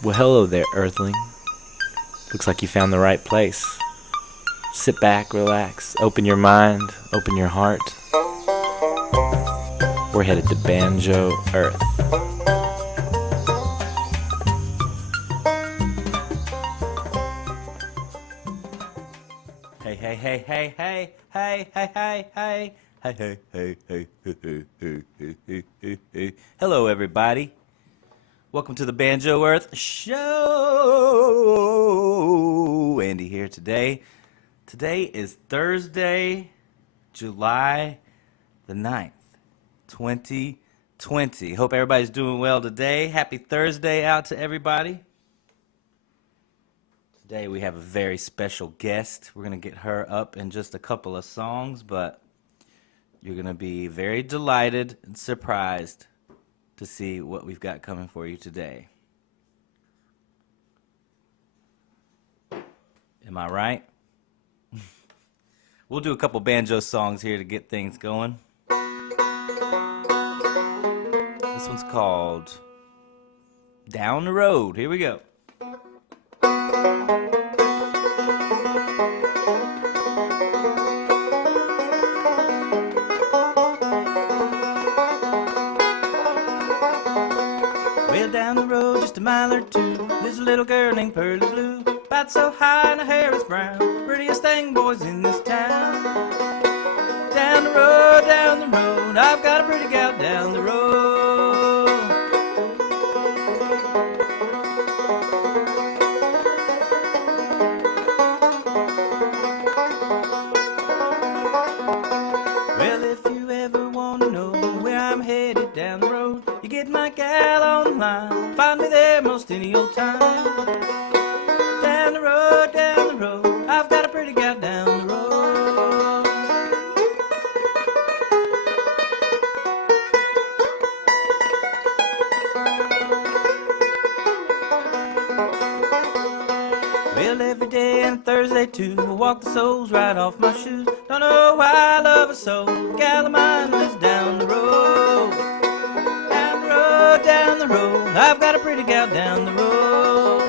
Well, hello there, Earthling. Looks like you found the right place. Sit back, relax, open your mind, open your heart. We're headed to Banjo, Earth. Hey, hey, hey, hey, hey, hey, hey, hey, hey. Hey, hey, hey, hey, hey, hey, hey, hey, hey, hey, hey. Hello, everybody. Welcome to the Banjo Earth Show. Andy here today. Today is Thursday, July the 9th, 2020. Hope everybody's doing well today. Happy Thursday out to everybody. Today we have a very special guest. We're going to get her up in just a couple of songs, but you're going to be very delighted and surprised to see what we've got coming for you today. Am I right? We'll do a couple banjo songs here to get things going. This one's called Down the Road. Here we go. Well, down the road, just a mile or two, there's a little girl named Pearly Blue. About so high and her hair is brown, prettiest thing, boys, in this town. Down the road, I've got a pretty gal down the road. Well, if you ever want to know where I'm headed down the road, you get my gal online, find me there most any old time. Down the road, I've got a pretty gal down the road. Well, every day and Thursday too, I walk the soles right off my shoes. Don't know why I love her so. The gal of mine lives down the road. Down the road, I've got a pretty gal down the road.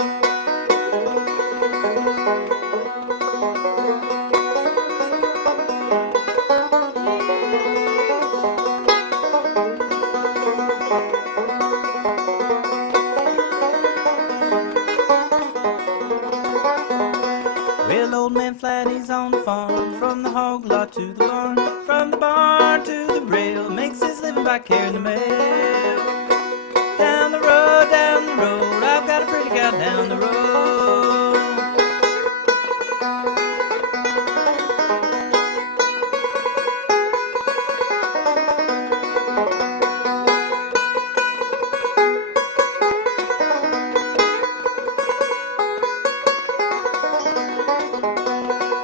Well, old man Flatty's on the farm, from the hog lot to the barn, from the barn to the rail, makes his living by carrying the mail. Down the road, I've got a pretty gal down the road.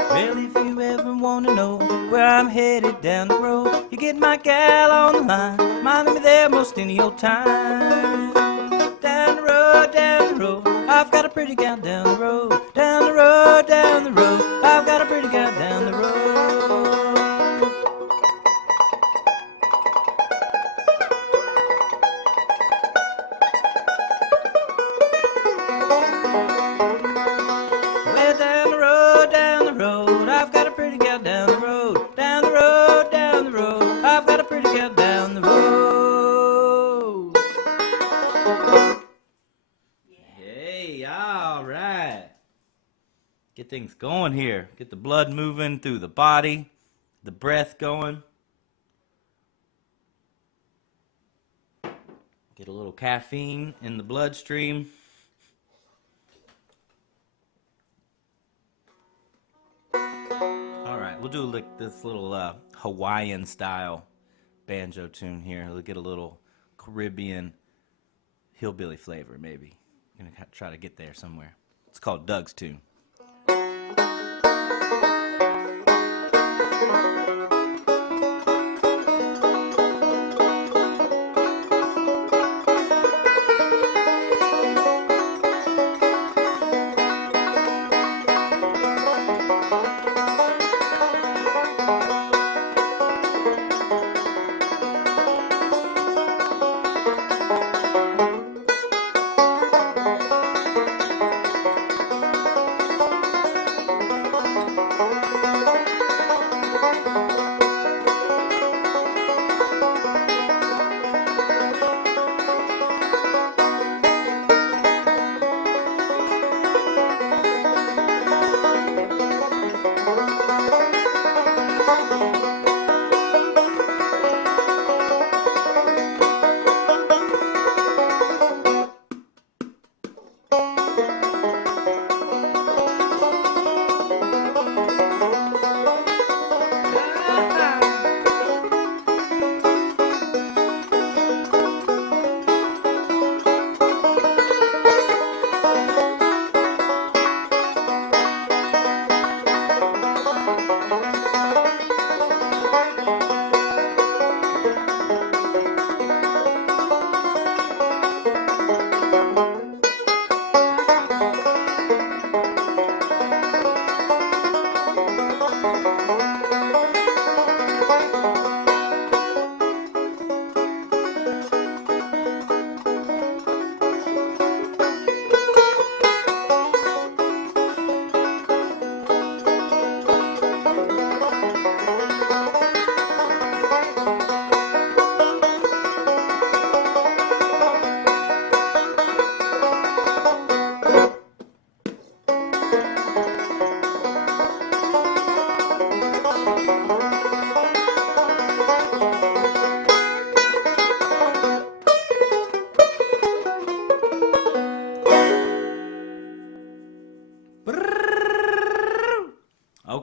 Well, if you ever want to know where I'm headed down the road, you get my gal on the line, minding me there most any old time. Down the road, I've got a pretty gal down the road. Down the road, I've got a pretty gal down the road. Well, down the road, I've got a pretty gal down the road. Down the road, I've got a pretty gal down the road. Hey, all right. Get things going here. Get the blood moving through the body, the breath going. Get a little caffeine in the bloodstream. All right, we'll do like this little Hawaiian style banjo tune here. We'll get a little Caribbean hillbilly flavor, maybe. I'm gonna try to get there somewhere. It's called Doug's Tune.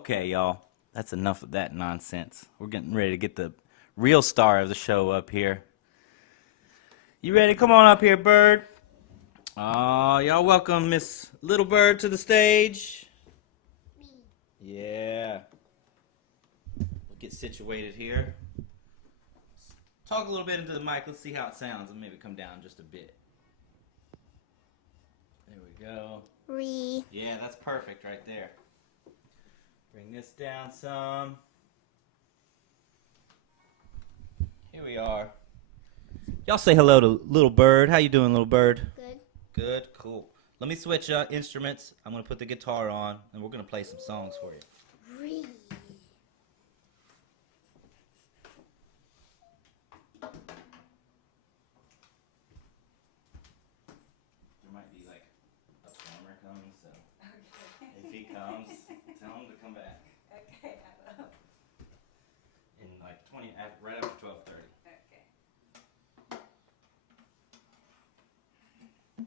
Okay, y'all. That's enough of that nonsense. We're getting ready to get the real star of the show up here. You ready? Come on up here, Bird. Y'all welcome Miss Little Bird to the stage. Yeah. We'll get situated here. Talk a little bit into the mic. Let's see how it sounds and maybe come down just a bit. There we go. Yeah, that's perfect right there. Bring this down some. Here we are. Y'all say hello to Little Bird. How you doing, Little Bird? Good. Good, cool. Let me switch instruments. I'm going to put the guitar on, and we're going to play some songs for you. There might be like a plumber coming, so if he comes, tell him to come back. Okay, I will. In like 20, right after 12:30. Okay.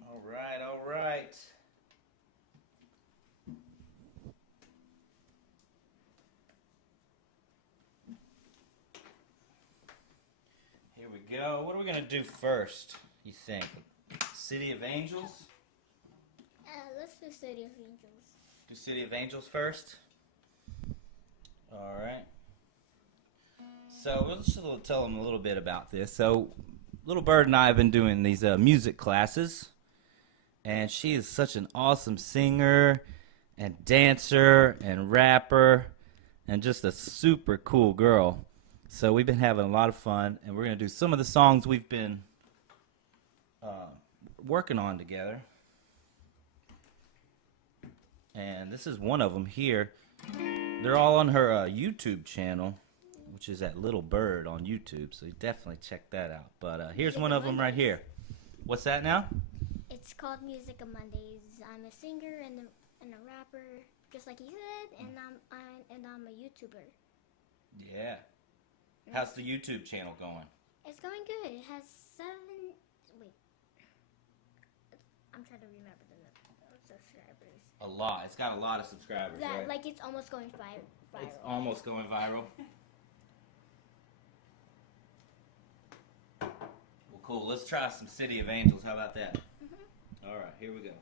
All right, all right. Here we go. What are we going to do first, you think? City of Angels? Let's do City of Angels. Do City of Angels first? All right. So we'll just tell them a little bit about this. So Little Bird and I have been doing these music classes, and she is such an awesome singer and dancer and rapper and just a super cool girl. So we've been having a lot of fun, and we're going to do some of the songs we've been working on together. And this is one of them here. They're all on her YouTube channel, which is at Little Bird on YouTube, so you definitely check that out. But here's one of them right here. What's that now? It's called Music of Mondays. I'm a singer and a rapper, just like he said, and I'm a YouTuber. Yeah. How's the YouTube channel going? It's going good. It has 7. Wait. I'm trying to remember the subscribers. A lot. It's got a lot of subscribers, right? Like it's almost going viral. It's almost going viral. Well, cool. Let's try some City of Angels. How about that? Mm-hmm. All right, here we go.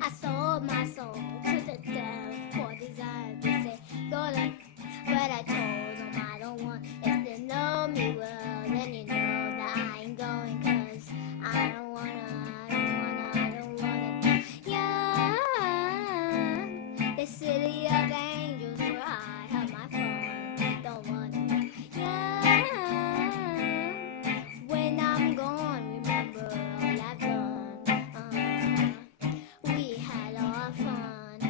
I sold my soul to the devil for desire to say go to, but I told them I don't want. If they know me well, then you know that I ain't going, 'cause I don't wanna. Yeah, the city of angels where I have my fun. Don't wanna. Yeah, when I'm gone, remember all I've done. We had our fun,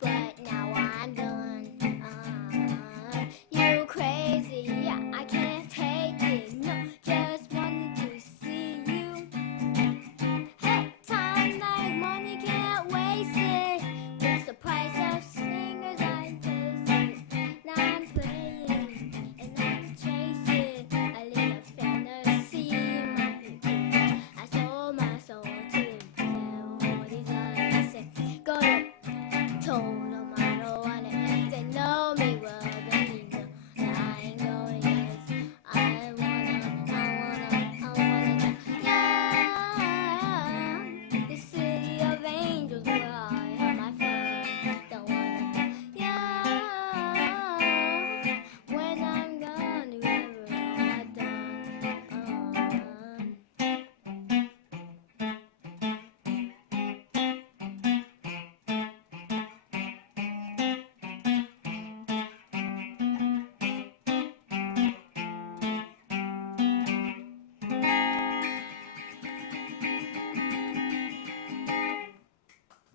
but now I'm done. You crazy, yeah, I can't take it. No, just wanted to see you. Hey, time like money, can't waste it. What's the price of singers? I taste it. Now I'm playing and I'm chasing a little fantasy in my pictures. I sold my soul to the devil. What is I say? Go to told them I don't want it. If they know me well, then you know that I ain't going. 'Cause I wanna. Yeah, the city of angels where I have my fun. Don't wanna. Yeah, when I'm gone, remember all I've done.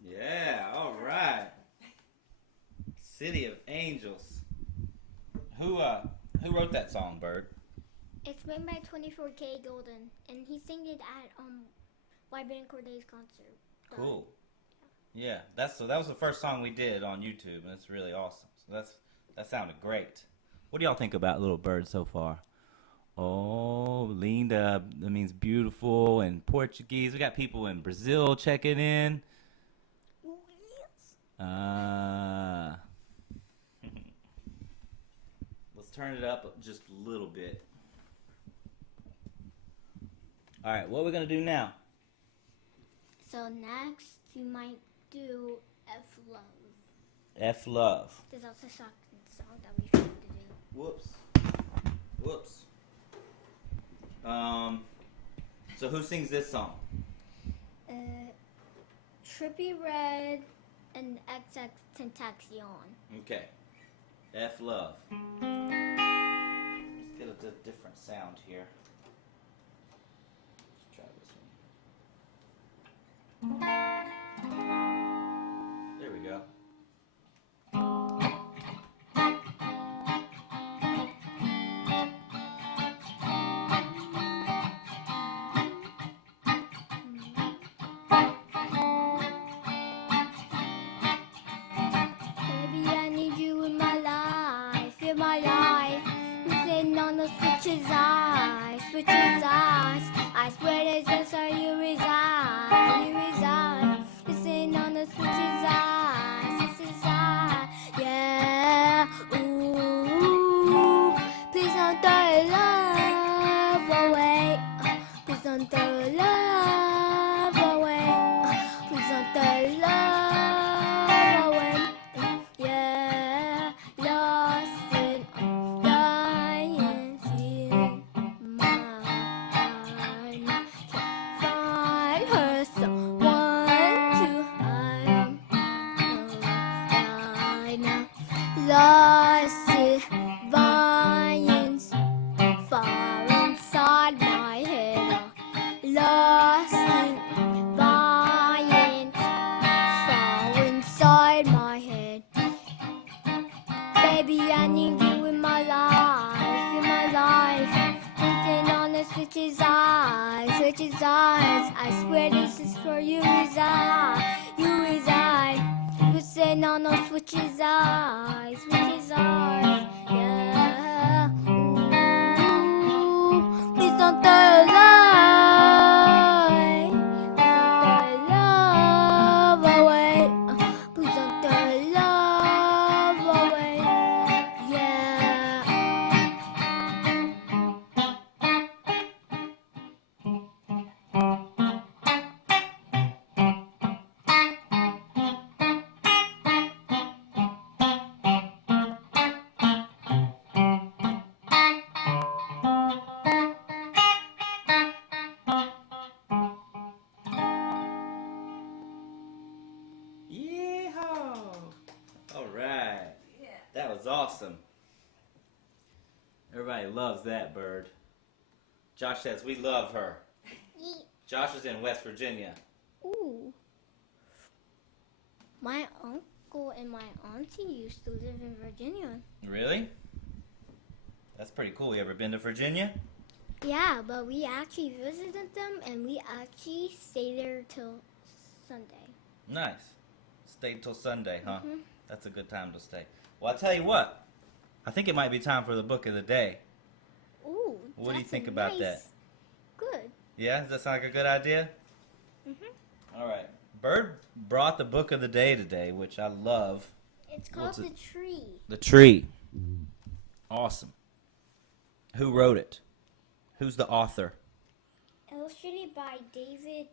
Yeah, all right. City of Angels. Who wrote that song, Bird? It's made by 24K Golden, and he sang it at Wyman Corday's concert. Cool. Yeah, that was the first song we did on YouTube, and it's really awesome. So That sounded great. What do y'all think about Little Bird so far? Oh, linda. That means beautiful in Portuguese. We got people in Brazil checking in. Uh, let's turn it up just a little bit. All right, what are we going to do now? So next, you might do F Love. F Love. There's also a song that we tried to do. Whoops. So who sings this song? Trippy Red and XX Tentacion. Okay. F Love. Let's get a different sound here. Let's try this one. There we go. Baby, I need you in my life, in my life. You're sitting on the switch's eyes, I swear it's just where you reside, You're sitting on the switch's eyes, yeah. Ooh, please don't throw your love away. Please don't throw your love away. Please don't throw your love away. Yeah, lost in dying in my mind. Can't find her, someone to hide. Lost in vines far inside my head. Lost in vines far inside my head. Baby, I need you in my life, Looking on the switch's eyes, I swear this is where you reside, You're sitting on those switch's eyes, yeah. Ooh, please don't throw your love away. Please don't throw your love away. Yeah. Yeehaw! All right. Yeah. That was awesome. Everybody loves that bird. Josh says we love her. Josh is in West Virginia. Ooh. My uncle and my auntie used to live in Virginia. Really? That's pretty cool. You ever been to Virginia? Yeah, but we actually visited them and we actually stayed there till Sunday. Nice. Stayed till Sunday, huh? Mhm. That's a good time to stay. Well, I'll tell you what. I think it might be time for the book of the day. Ooh. What do you that's think about nice. that? Good. Yeah? Does that sound like a good idea? Mhm. All right. Bird brought the book of the day today, which I love. It's called What's The it? Tree. The Tree. Awesome. Who wrote it? Who's the author? Illustrated by David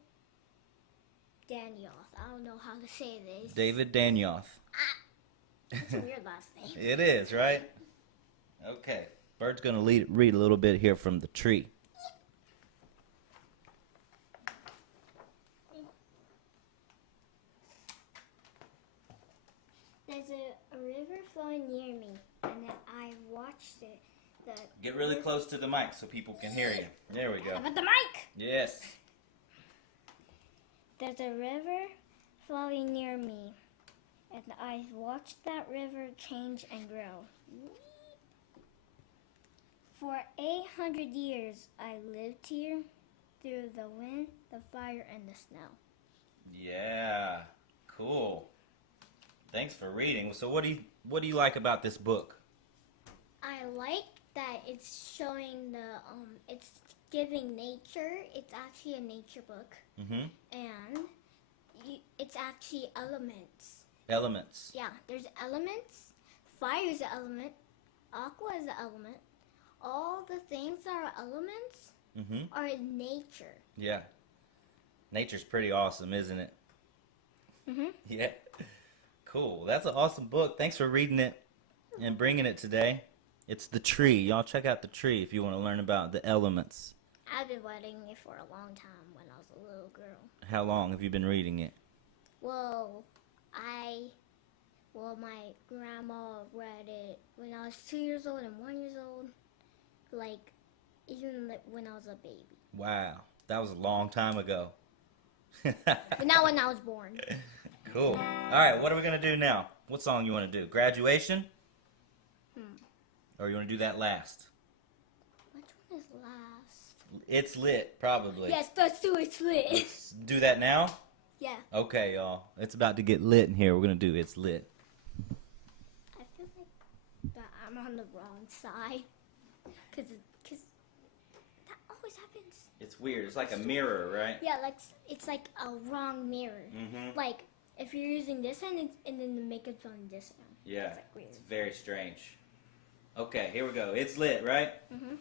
Danioth. I don't know how to say this. David Danioth. It's a weird last name. It is, right? Okay. Bird's going to read a little bit here from The Tree. There's a river flowing near me, and I watched it. Get really close to the mic so people can hear you. There we go. With the mic! Yes. There's a river flowing near me, and I watched that river change and grow. For 800 years, I lived here through the wind, the fire, and the snow. Yeah. Cool. Thanks for reading. So what do you like about this book? I like that it's showing it's giving nature. It's actually a nature book, Mm-hmm. and it's actually elements. Elements. Yeah, there's elements. Fire is an element. Aqua is an element. All the things that are elements Mm-hmm. are in nature. Yeah. Nature's pretty awesome, isn't it? Mhm. Yeah. Cool. That's an awesome book. Thanks for reading it and bringing it today. It's The Tree. Y'all check out The Tree if you want to learn about the elements. I've been reading it for a long time when I was a little girl. How long have you been reading it? Well, my grandma read it when I was 2 years old and 1 year old. Like, even when I was a baby. Wow. That was a long time ago. But not when I was born. Cool. All right, what are we going to do now? What song you want to do? Graduation? Or you want to do that last? Which one is last? It's Lit, probably. Yes, let's do It's Lit. Let's do that now? Yeah. Okay, y'all. It's about to get lit in here. We're going to do It's Lit. I feel like that I'm on the wrong side. Because that always happens. It's weird. It's like a mirror, right? Yeah, like it's like a wrong mirror. Mm-hmm. Like if you're using this end and then the makeup's on this end. Yeah. It's like weird. It's very strange. Okay, here we go. It's lit, right? Mhm.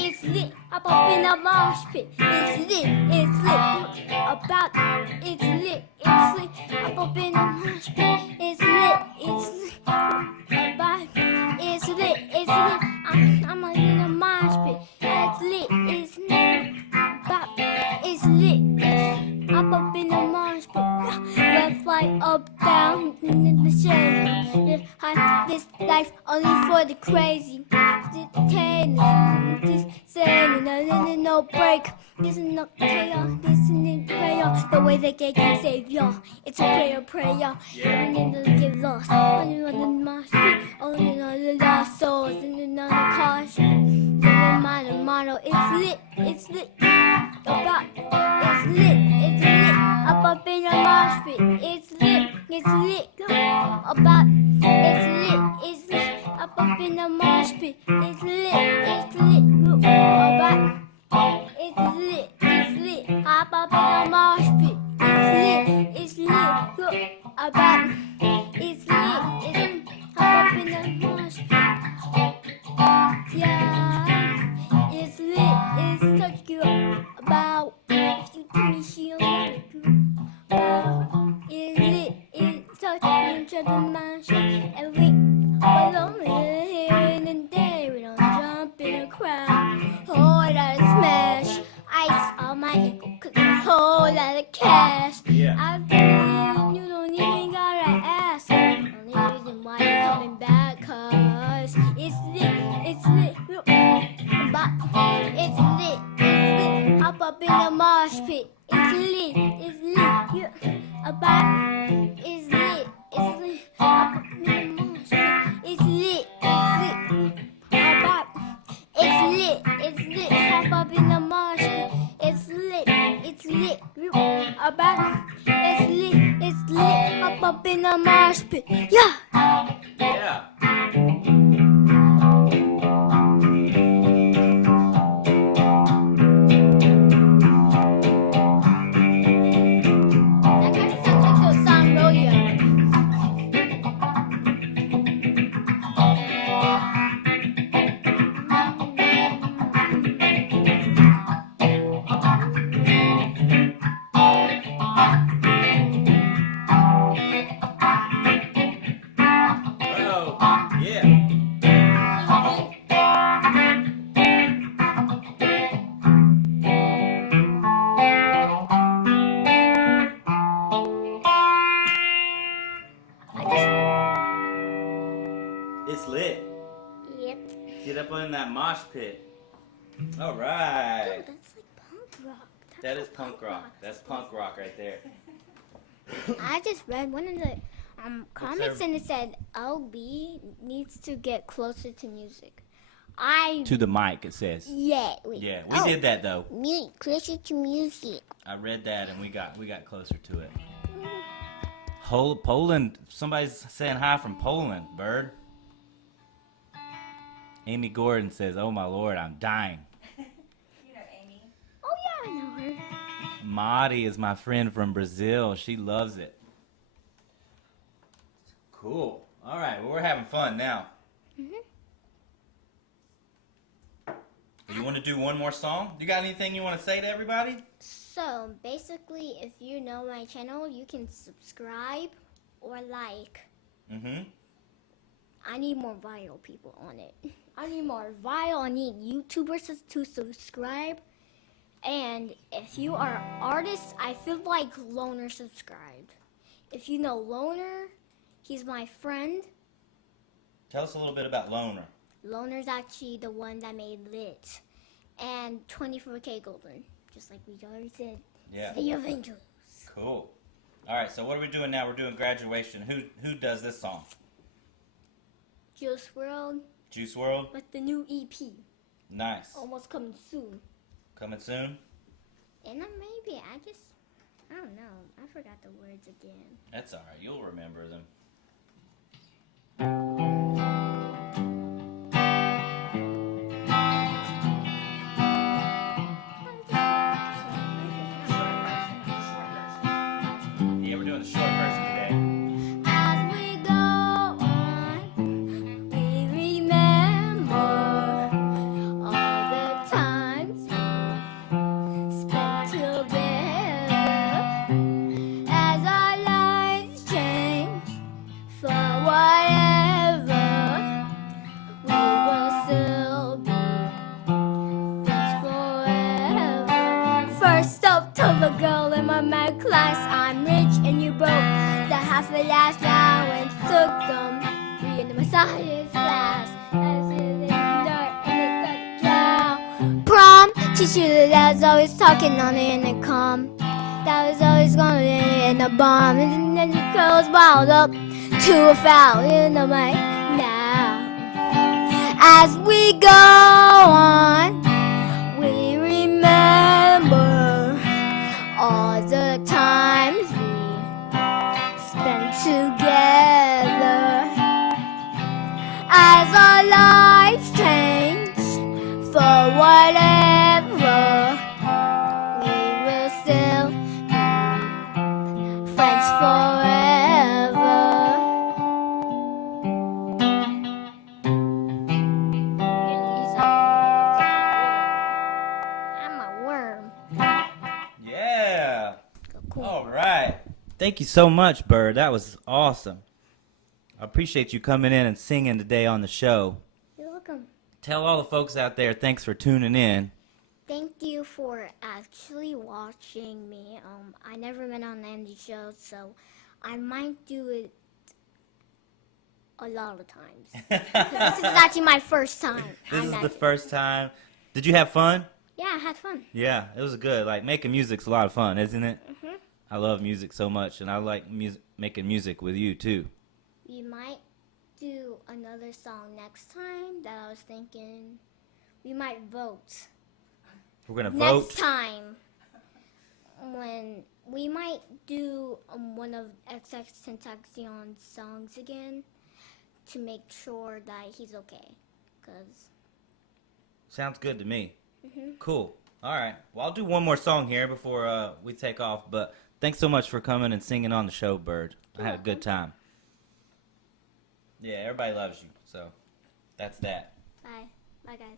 It's lit, up in a mosh pit. It's lit, about, it's lit, up in a mosh pit. It's lit, about, it's lit, I'm in a mosh pit. It's lit, about, it's lit, up in a mosh pit. Left, right, up, down, in the shade. This life only for the crazy. This saying no break. This is not chaos. This is prayer. The way that they can save y'all. It's a prayer. Only need to get lost. Only on the mosh pit. Only on the lost souls. And on the caution. Never mind the motto. It's lit. About. It's lit. Up in the mosh pit. It's lit. About. It's lit. Up in the mosh pit. It's lit. About. It's lit. Hop up in the mosh pit. It's lit. About. It's lit. Hop up in the mosh pit. Yeah. It's lit. It's such good. About. If you tell me she don't like you. It's lit. It's such good. The mosh pit. And we all over here in the day. We don't jump in a crowd. Oh, that smash. Ice on my ankle, cause a whole lot of cash. Yeah. I believe you don't even gotta ask. Only reason why you're coming back, cause it's lit, look, but it's lit, hop up in the mosh pit. It's lit, yeah, about, it's lit, hop up in the mosh pit. It's lit, about, it's lit, hop up in the mosh pit. It's lit, about, it's lit, hop up in the mosh pit. Yeah. Yeah. That kind of sounds like the song Rodeo. Oh, yeah. It's lit. Yep. Get up in that mosh pit. All Dude, right. that's like punk rock. That is punk rock. That's punk rock right there. I just read one of the comments and it said LB needs to get closer to music. To the mic, it says. Yeah. We did that though. Closer to music. I read that and we got closer to it. Poland. Somebody's saying hi from Poland, Bird. Amy Gordon says, "Oh my Lord, I'm dying." You know Amy. Oh yeah, I know her. Madi is my friend from Brazil. She loves it. Cool. All right, well, we're having fun now. You want to do one more song? You got anything you want to say to everybody? So basically, if you know my channel, you can subscribe or like. I need more viral people on it. I need more viral. I need YouTubers to subscribe. And if you are artists, I feel like Loner subscribed. If you know Loner, he's my friend. Tell us a little bit about Loner. Loner's actually the one that made Lit. And 24K Golden, just like we already said. Yeah. The Avengers. Cool. All right, so what are we doing now? We're doing Graduation. Who does this song? Juice WRLD. Juice WRLD? With the new EP. Nice. Almost coming soon. Coming soon? And then maybe I don't know. I forgot the words again. That's all right. You'll remember them. Yeah, we're doing the short version today. As we go on, we remember all the times spent together. As our lives change for whatever, we will still be friends forever. First up to the girl in my math class, I'm rich and you broke. The half the last allowance took them. We in the Messiah's class. As in the dark and it got drowned. Prom teacher that was always talking on the intercom. That was always gonna be in the bomb. And then the girls wound up to a foul in the mic now. As we go on, we remember all the times we spent together. As our lives change for whatever, we will still be friends forever. I'm a worm. Yeah. Cool. All right. Thank you so much, Bird. That was awesome. I appreciate you coming in and singing today on the show. You're welcome. Tell all the folks out there, thanks for tuning in. Thank you for actually watching me. I never been on any show, so I might do it a lot of times. This is actually my first time. This is the first time. Did you have fun? Yeah, I had fun. Yeah, it was good. Like, making music's a lot of fun, isn't it? I love music so much, and I like making music with you, too. We might do another song next time that I was thinking we might vote. We're going to vote. Next time, when we might do one of XXXTentacion's songs again to make sure that he's okay. Cause Sounds good to me. Cool. All right. Well, I'll do one more song here before we take off, but thanks so much for coming and singing on the show, Bird. I had a good time. Yeah, everybody loves you, so that's that. bye. Bye, guys.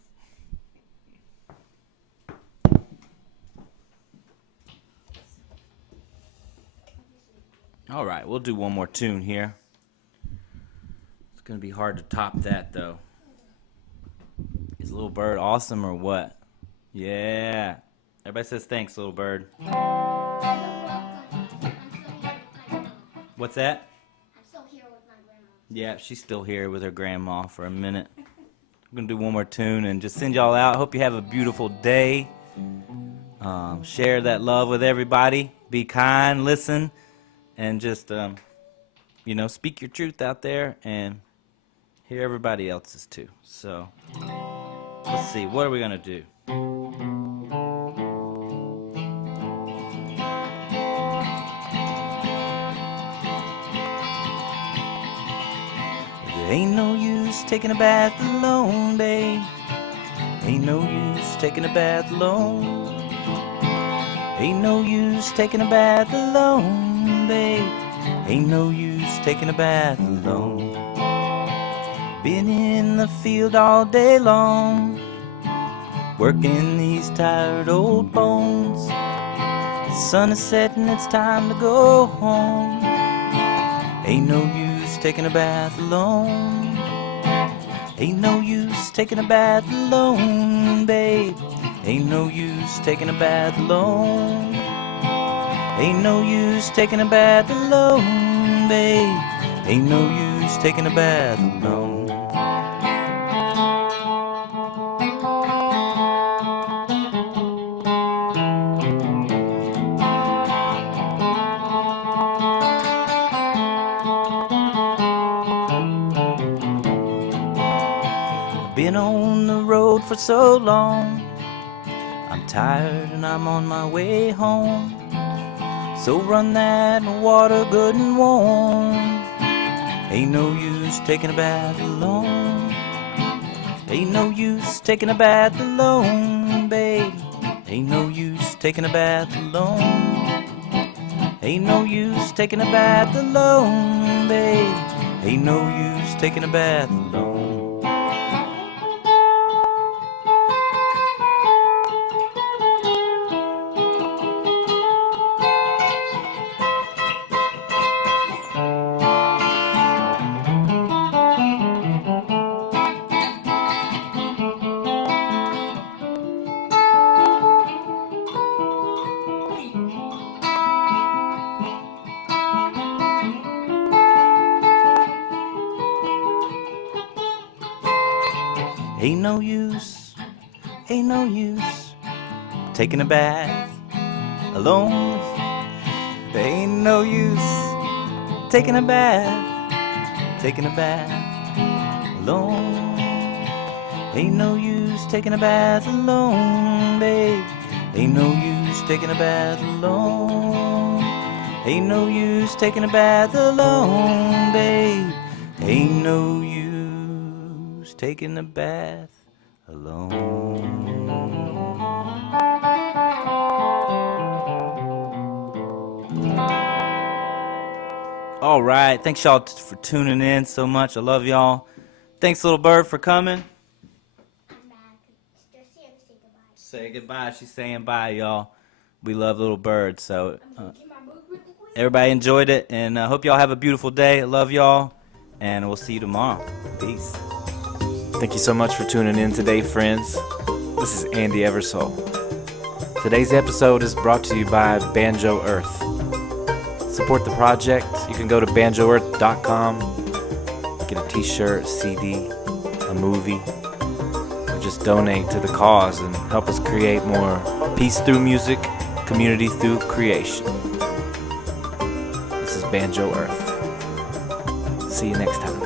All right, we'll do one more tune here. It's going to be hard to top that, though. Is Little Bird awesome or what? Yeah. Everybody says thanks, Little Bird. You're welcome. I'm still here with my grandma. What's that? I'm still here with my grandma. Yeah, she's still here with her grandma for a minute. I'm going to do one more tune and just send y'all out. Hope you have a beautiful day. Share that love with everybody. Be kind, listen, and just, speak your truth out there and hear everybody else's too. So, let's see, what are we going to do? There ain't no use taking a bath alone, babe. Ain't no use taking a bath alone. Ain't no use taking a bath alone, babe. Ain't no use taking a bath alone. Been in the field all day long, working these tired old bones. The sun is setting, it's time to go home. Ain't no use taking a bath alone. Ain't no use taking a bath alone, babe. Ain't no use taking a bath alone. Ain't no use taking a bath alone, babe. Ain't no use taking a bath alone. Been on the road for so long, I'm tired and I'm on my way home. So run that water good and warm. Ain't no use taking a bath alone. Ain't no use taking a bath alone, babe. Ain't no use taking a bath alone. Ain't no use taking a bath alone, babe. Ain't no use taking a bath alone. Ain't no use taking a bath alone. There ain't no use taking a bath alone. Ain't no use taking a bath alone, babe. Ain't no use taking a bath alone. Ain't no use taking a bath alone, babe. Ain't no use taking a bath alone. All right, thanks y'all for tuning in so much. I love y'all. Thanks, little bird, for coming. I'm back. Just here to say goodbye. Say goodbye. She's saying bye, y'all. We love little bird. So everybody enjoyed it, and I hope y'all have a beautiful day. I love y'all, and we'll see you tomorrow. Peace. Thank you so much for tuning in today, friends. This is Andy Eversole. Today's episode is brought to you by Banjo Earth. Support the project. You can go to banjoearth.com, get a t-shirt, CD, a movie, or just donate to the cause and help us create more peace through music, community through creation. This is Banjo Earth. See you next time.